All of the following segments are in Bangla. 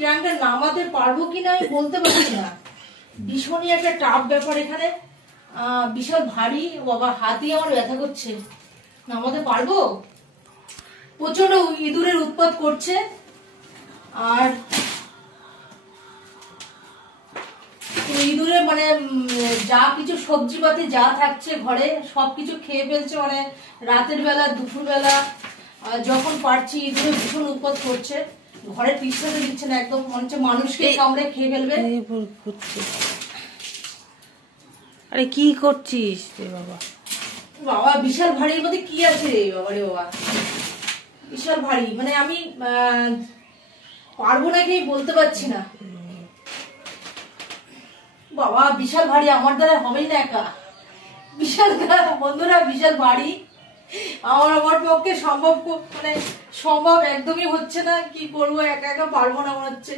ট্যাঙ্কটা নামাতে পারবো কিনা আমি বলতে পারছি না। ভীষণই একটা টাফ ব্যাপার এখানে, বিশাল ভারী। বাবা হাতই আমার ব্যথা করছে। নামাতে পারবো? প্রচন্ড ইঁদুরের উৎপাত করছে। আর ইঁদুরে মানে যা কিছু সবজিপাতি যা থাকছে ঘরে সবকিছু খেয়ে ফেলছে। মানে রাতের বেলা দুপুর বেলা যখন পারছি ইঁদুরে ভীষণ উৎপাত করছে। ঘরে পৃষ্ঠাতে দিচ্ছে না, একদম মনে হচ্ছে মানুষকে কামড়ে খেয়ে ফেলবে। আরে কি করছিস রে বাবা? বাবা বিশাল ভারীর মধ্যে কি আছে রে বাবা? রে বাবা বিশাল ভারী, মানে আমি পারবো নাকি বলতে পারছি না। বাবা বিশাল ভারী, আমার দ্বারা হবেই না একা। বিশাল বন্ধুরা বিশাল ভারী, আমার পক্ষে সম্ভব মানে সম্ভব একদমই হচ্ছে না। কি করবো, একা একা পারবো না মনে হচ্ছে।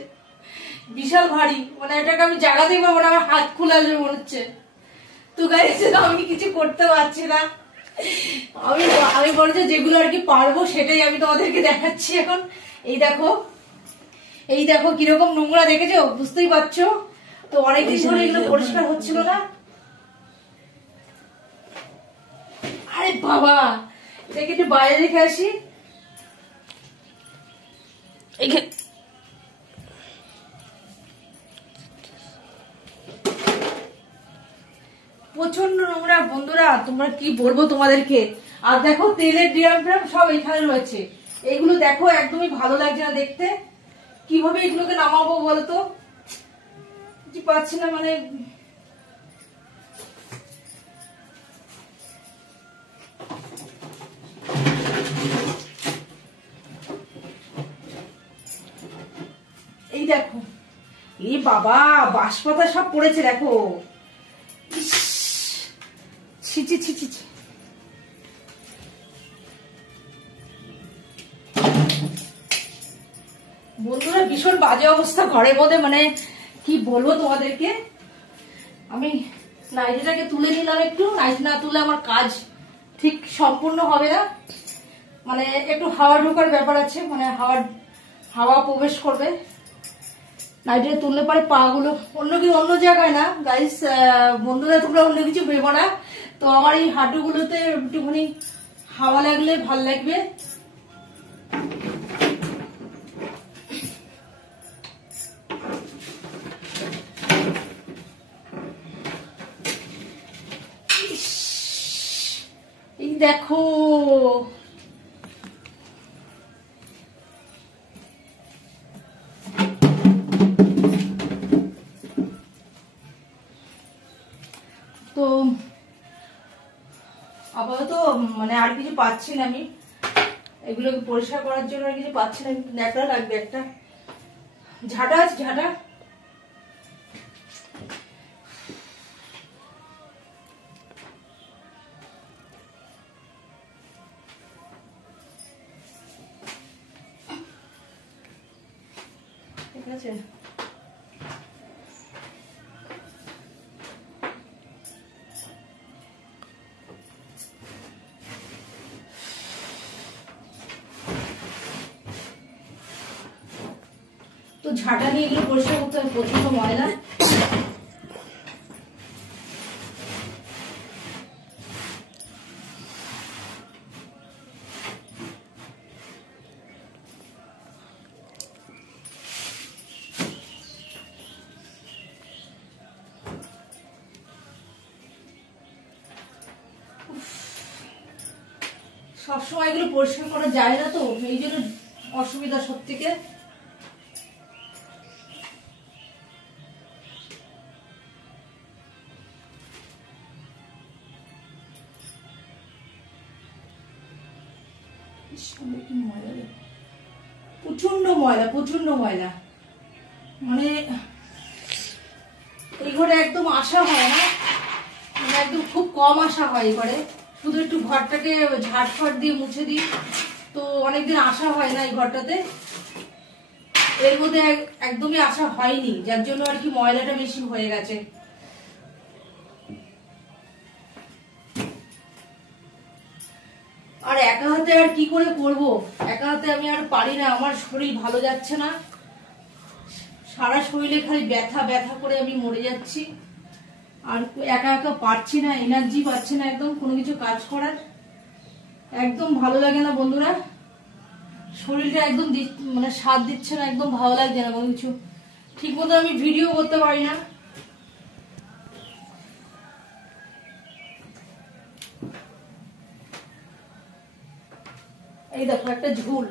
বিশাল ভারী, মানে এটাকে আমি জায়গাতেই পাবো না, আমার হাত খুলে আসবে মনে হচ্ছে। তো গাইস আমি কিছু করতে পারছি না। আমি বলছি যেগুলো আর কি পারবো সেটাই আমি তোমাদেরকে দেখাচ্ছি এখন। এই দেখো কিরকম নোংরা, দেখেছো? বুঝতেই পারছো তো, অনেকদিন ধরে এগুলো পরিষ্কার হচ্ছিল না। আরে বাবা এটাকে একটু বাইরে রেখে আসি। প্রচন্ড নোংরা বন্ধুরা, তোমরা কি বলবো তোমাদেরকে। আর দেখো তেলের ড্রাম ট্রাম সব এখানে রয়েছে। এগুলো দেখো একদমই ভালো লাগছে না দেখতে। কিভাবে এগুলোকে নামাবো বলতো, কিছু পাচ্ছি না। মানে এই দেখো, এই বাবা বাঁশপাতা সব পড়েছে দেখো। ছি ছি ছি ছি ছি। বন্ধুরা ভীষণ বাজে অবস্থা ঘরের মধ্যে, মানে কি বলবো তোমাদেরকে। আমি নাইটিটাকে তুলে নিলাম একটু, নাইটি না তুলে আমার কাজ ঠিক সম্পূর্ণ হবে না। মানে একটু হাওয়া ঢোকার ব্যাপার আছে, মানে হাওয়া প্রবেশ করবে। নাইটিটা তুললে পরে পা গুলো অন্য জায়গায় না গাইস, বন্ধুরা তোমরা অন্য কিছু ভেবো না। তো আমার এই হাঁটুগুলোতে একটুখানি হাওয়া লাগলে ভাল লাগবে। এই দেখো তো আপাতত মানে আর কিছু পাচ্ছি না আমি, এগুলোকে পরিষ্কার করার জন্য আর কিছু পাচ্ছি না। ন্যাকড়া লাগবে, একটা ঝাঁটা আছে, ঝাঁটা। ঠিক আছে, তো ঝাঁটা নিয়ে এগুলো পরিষ্কার করতে হবে। প্রচন্ড ময়লা। সবসময় এগুলো পরিষ্কার করা যায় না, তো এই জন্য অসুবিধা সব থেকে। প্রচন্ড ময়লা, প্রচন্ড ময়লা। মানে এই ঘরে একদম আসা হয় না, মানে একদম খুব কম আসা হয় এই ঘরে। শুধু একটু ঘরটাকে ঝাড়ফাট দিয়ে মুছে দিই, তো অনেকদিন আসা হয় না এই ঘরটাতে। এর মধ্যে একদমই আসা হয়নি, যার জন্য আর কি ময়লাটা বেশি হয়ে গেছে। আর একা হাতে আর কি করে করব, একা হাতে আমি আর পারি না, আমার শরীর ভালো যাচ্ছে না। সারা শরীরে খালি ব্যথা ব্যথা করে আমি মরে যাচ্ছি। আর একা একা পারছি না, এনার্জি পাচ্ছি না একদম কোনো কিছু কাজ করার, একদম ভালো লাগে না বন্ধুরা। শরীরটা একদম মানে সাথ দিচ্ছে না, একদম ভালো লাগছে না কোনো কিছু, ঠিক মতো আমি ভিডিও করতে পারি না। এই দেখো একটা ঝুল,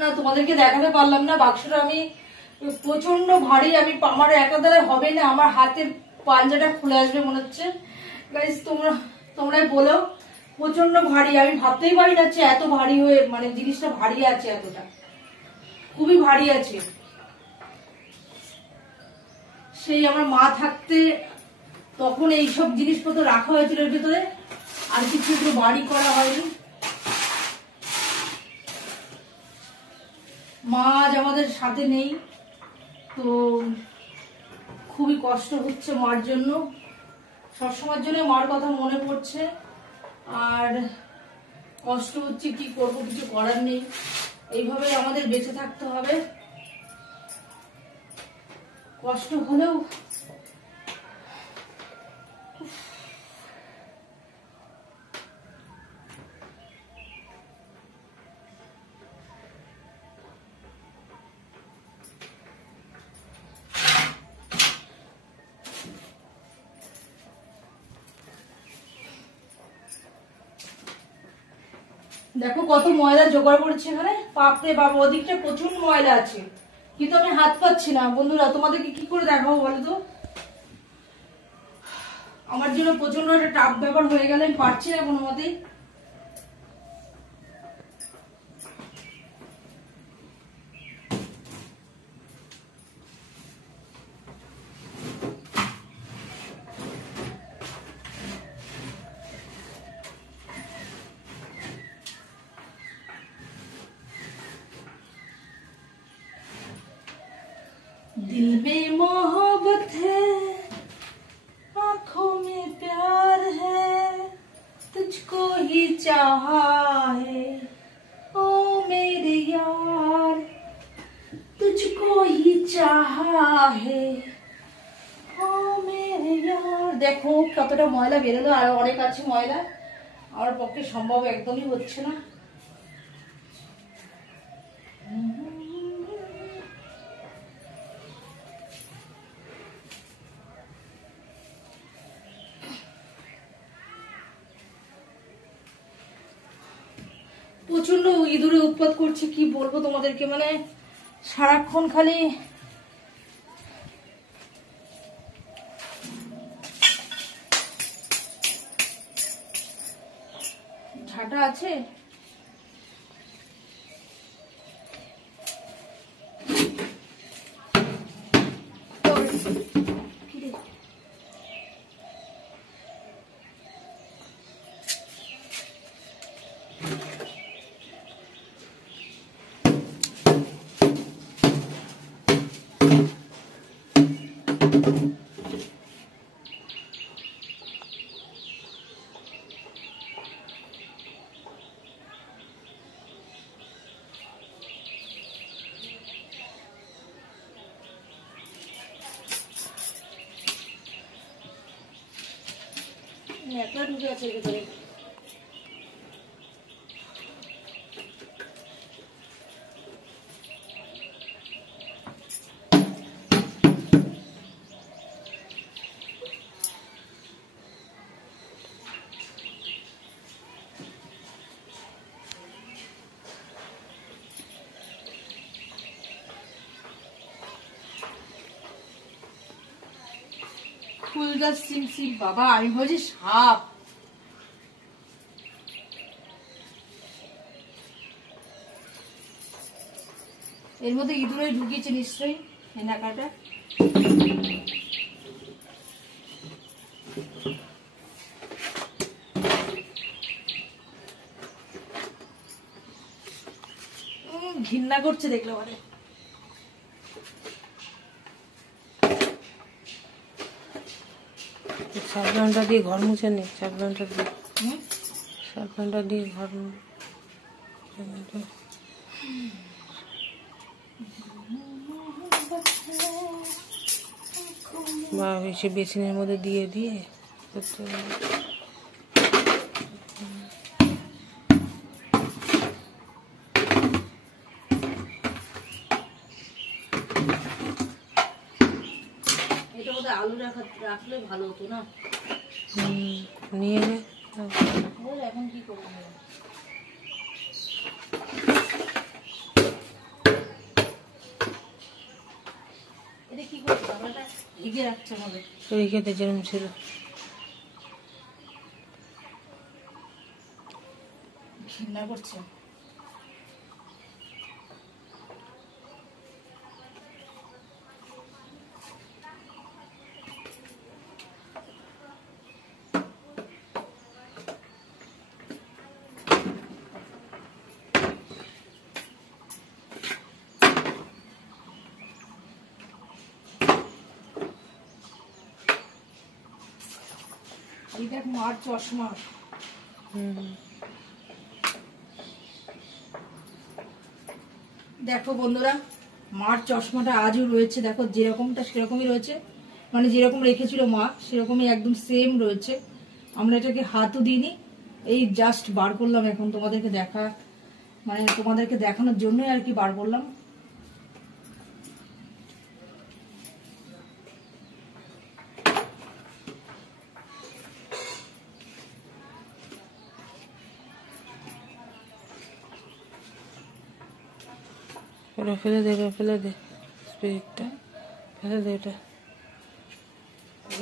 না তোমাদেরকে দেখাতে পারলাম না। বাক্সটা আমি প্রচন্ড ভারী, আমি আমার একা দ্বারা হবে না, আমার হাতের পাঞ্জাটা খুলে আসবে মনে হচ্ছে। গাইস তোমরাই বলো, প্রচন্ড ভারী, আমি ভাবতেই পারি না এত ভারী হয়ে, মানে জিনিসটা ভারী আছে, এতটা খুবই ভারী আছে। সেই আমার মা থাকতে তখন এইসব জিনিসপত্র রাখা হয়েছিল এর ভিতরে, আর কিছু বাড়ি করা হয়নি। মা আজ আমাদের সাথে নেই, তো খুবই কষ্ট হচ্ছে মার জন্য, সবসময়ের জন্য মার কথা মনে পড়ছে, আর কষ্ট হচ্ছে, কি করবো, কিছু করার নেই, এইভাবে আমাদের বেঁচে থাকতে হবে। কষ্ট হলেও দেখো কত ময়লা জোগাড় করেছে এখানে, বাপরে বাবা, ওদিকটা প্রচুর ময়লা আছে, কিন্তু আমি হাত পাচ্ছি না। বন্ধুরা তোমাদেরকে কি করে দেখাবো বলো তো, আমার জন্য প্রচন্ড একটা টাফ ব্যাপার হয়ে গেলে, আমি পারছি না কোনো মতেই। दिल में मोहब्बत है, आंखों में प्यार है, तुझको ही चाहा है ओ मेरे यार, तुझको ही चाहा है ओ मेरे यार। দেখো কতটা ময়লা বেরোলো, আর অনেক আছে ময়লা, আমার পক্ষে সম্ভব একদমই হচ্ছে না। প্রচন্ড ইঁদুরে উৎপাত করছে, কি বলবো তোমাদেরকে, মানে সারাক্ষণ খালি ঝাঁটা আছে। একলা ঢুকে আছে ভিতরে। ফুল গাছ সিম সিম, বাবা আমি ভাবছি সাপ। এর মধ্যে ইঁদুরে ঢুকিয়েছে নিশ্চয়ই হেনাকাটা। ঘৃণা করছে দেখলে মানে। সাবধানটা দিয়ে ঘর মুছে নে, সাবধানটা দিয়ে, সাবধানটা দিয়ে ঘর বা সে বেসিনের মধ্যে দিয়ে দিয়ে করতে হবে। এটা বোধহয় আলু রাখলে ভালো হতো না। নিয়ে নে, এখন কি করবো? এটা কি করবো? এগিয়ে রাখতে হবে। রেখে দে যেরকম ছিল। ঘৃণা করছে। এই দেখ মার চশমা। দেখো বন্ধুরা, মার চশমাটা আজও রয়েছে। দেখো যেরকমটা সেরকমই রয়েছে, মানে যেরকম রেখেছিল মা সেরকমই একদম সেম রয়েছে। আমরা এটাকে হাতও দিইনি, এই জাস্ট বার করলাম এখন তোমাদেরকে তোমাদেরকে দেখানোর জন্যই আর কি বার করলাম। ওটা ফেলে দে, ফেলে দে, স্পিরিটটা ফেলে দে। এটা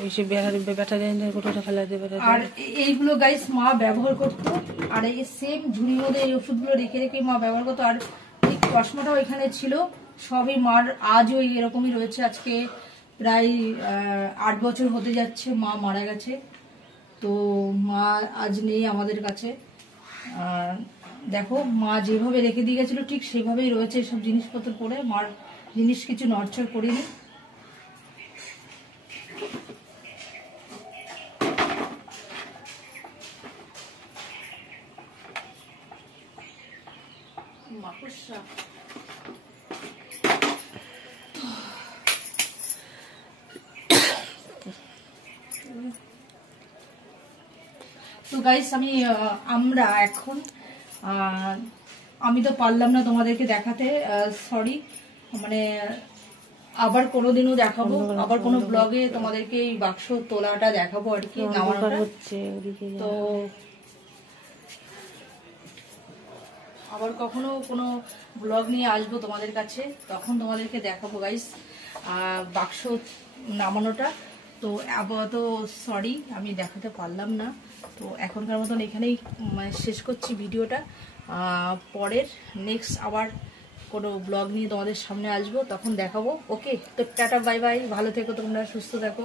এসে ব্যাটা দেয় না, গোটাটা ফেলে দে। আর এইগুলো গাইস মা ব্যবহার করতো, আর এই সেম ঝুড়ির মধ্যে এই ওষুধগুলো রেখে রেখে মা ব্যবহার করতো। আর এই চশমাটাও এখানে ছিল, সবই মার আজও এরকমই রয়েছে। আজকে প্রায় 8 বছর হতে যাচ্ছে মা মারা গেছে। তো মা আজ নেই আমাদের কাছে। দেখো মা যেভাবে রেখে দিয়ে গেছিল ঠিক সেভাবেই রয়েছে সব জিনিসপত্র পরে। মার জিনিস কিছু নড়চড় করিনি। মাকড়সা। তো গাইস আমরা এখন আমি তো পারলাম না তোমাদেরকে দেখাতে, সরি। মানে আবার কোনোদিনও দেখাবো, আবার কোনো ব্লগে তোমাদেরকে এই বাক্স তোলাটা দেখাবো আর কি, নামানোটা। তো আবার কখনো কোনো ব্লগ নিয়ে আসবো তোমাদের কাছে, তখন তোমাদেরকে দেখাবো গাইস বাক্স নামানোটা। তো আপাতত সরি আমি দেখাতে পারলাম না। তো এখনকার মতন এখানেই শেষ করছি ভিডিওটা। পরের নেক্সট আবার কোনো ব্লগ নিয়ে তোমাদের সামনে আসবো, তখন দেখাবো। ওকে, তো টাটা বাই বাই, ভালো থেকো তোমরা, সুস্থ থাকো।